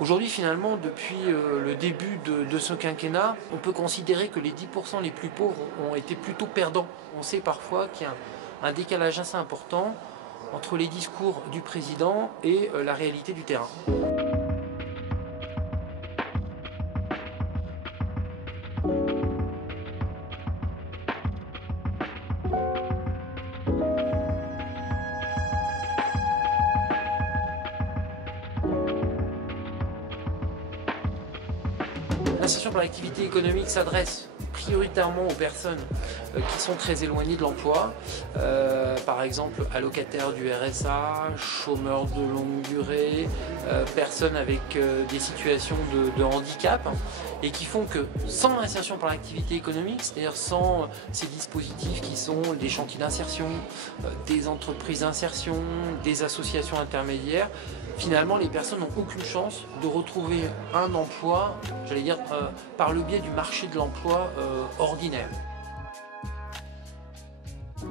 Aujourd'hui, finalement, depuis le début de ce quinquennat, on peut considérer que les 10% les plus pauvres ont été plutôt perdants. On sait parfois qu'il y a un décalage assez important entre les discours du président et la réalité du terrain. L'insertion par l'activité économique s'adresse prioritairement aux personnes qui sont très éloignées de l'emploi, par exemple allocataires du RSA, chômeurs de longue durée, personnes avec des situations de handicap, et qui font que sans l'insertion par l'activité économique, c'est-à-dire sans ces dispositifs qui sont des chantiers d'insertion, des entreprises d'insertion, des associations intermédiaires, finalement les personnes n'ont aucune chance de retrouver un emploi, j'allais dire, par le biais du marché de l'emploi ordinaire. Le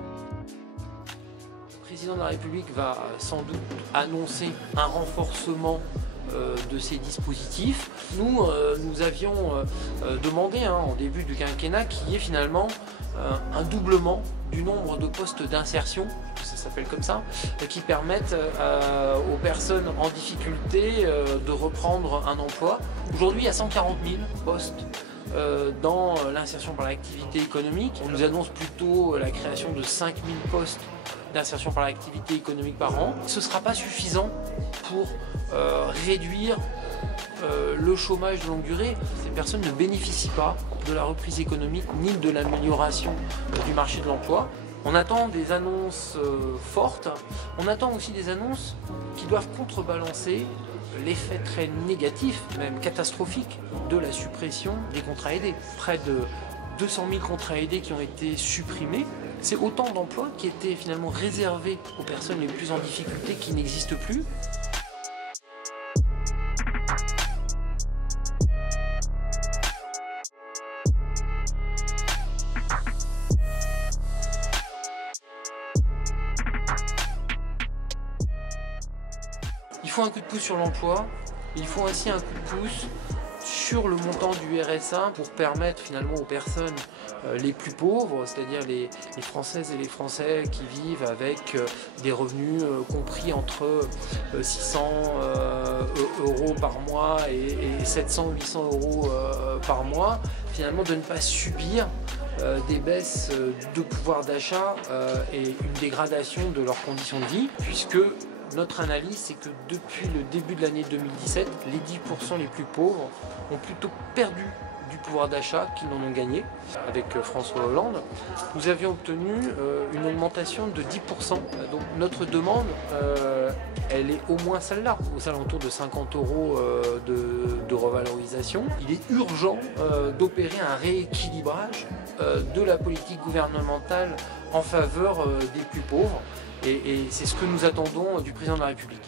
président de la République va sans doute annoncer un renforcement de ces dispositifs. Nous avions demandé en début du quinquennat qu'il y ait finalement un doublement du nombre de postes d'insertion, ça s'appelle comme ça, qui permettent aux personnes en difficulté de reprendre un emploi. Aujourd'hui, il y a 140 000 postes dans l'insertion par l'activité économique. On nous annonce plutôt la création de 5 000 postes d'insertion par l'activité économique par an. Ce ne sera pas suffisant pour réduire le chômage de longue durée. Ces personnes ne bénéficient pas de la reprise économique ni de l'amélioration du marché de l'emploi. On attend des annonces fortes, on attend aussi des annonces qui doivent contrebalancer l'effet très négatif, même catastrophique, de la suppression des contrats aidés. Près de 200 000 contrats aidés qui ont été supprimés. C'est autant d'emplois qui étaient finalement réservés aux personnes les plus en difficulté qui n'existent plus. Il faut un coup de pouce sur l'emploi, il faut aussi un coup de pouce sur le montant du RSA pour permettre finalement aux personnes les plus pauvres, c'est-à-dire les Françaises et les Français qui vivent avec des revenus compris entre 600 euros par mois et 700-800 euros par mois, finalement de ne pas subir des baisses de pouvoir d'achat et une dégradation de leurs conditions de vie, puisque notre analyse, c'est que depuis le début de l'année 2017, les 10% les plus pauvres ont plutôt perdu du pouvoir d'achat qu'ils n'en ont gagné. Avec François Hollande, nous avions obtenu une augmentation de 10%. Donc notre demande, elle est au moins celle-là, aux alentours de 50 euros de revalorisation. Il est urgent d'opérer un rééquilibrage de la politique gouvernementale en faveur des plus pauvres. Et c'est ce que nous attendons du président de la République.